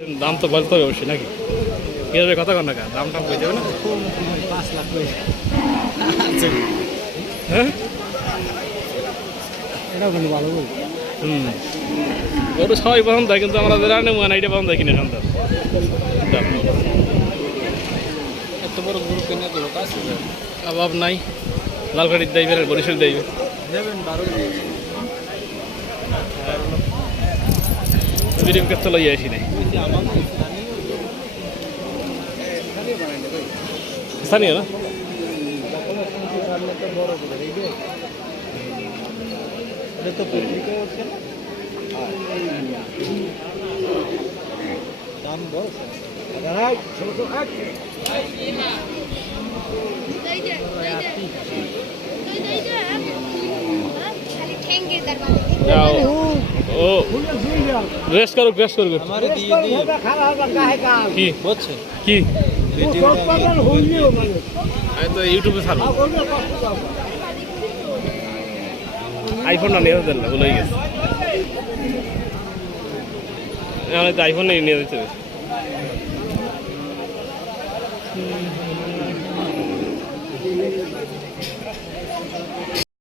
দাম তো বলতে হবে অবশ্যই নাকি কিভাবে কথা কর না কেন দাম টাম বলতে হবে না 5 লাখ হ্যাঁ এটা কিন্তু ভালো বই গরু সবাই পছন্দ হয় কিন্তু আমরা রানে মনে এটা পছন্দ হয় কিনে সন্তান এত বড় গরু কিনে তো লোক আছে অভাব নাই লালখাড়ির দেবে বরিশাল দেবে দেবেন 12 বিরিম কাছে লইয়া আসি নাই স্থানীয় না দাম বল যাও ও রেস্ট করো हमारे दिए दिए কি বুঝছে কি আমি তো ইউটিউবে ছাড়বো আইফোনটা নিয়ে দেন না ভুলে গেছে আমি তো আইফোন নিয়ে দিতে হবে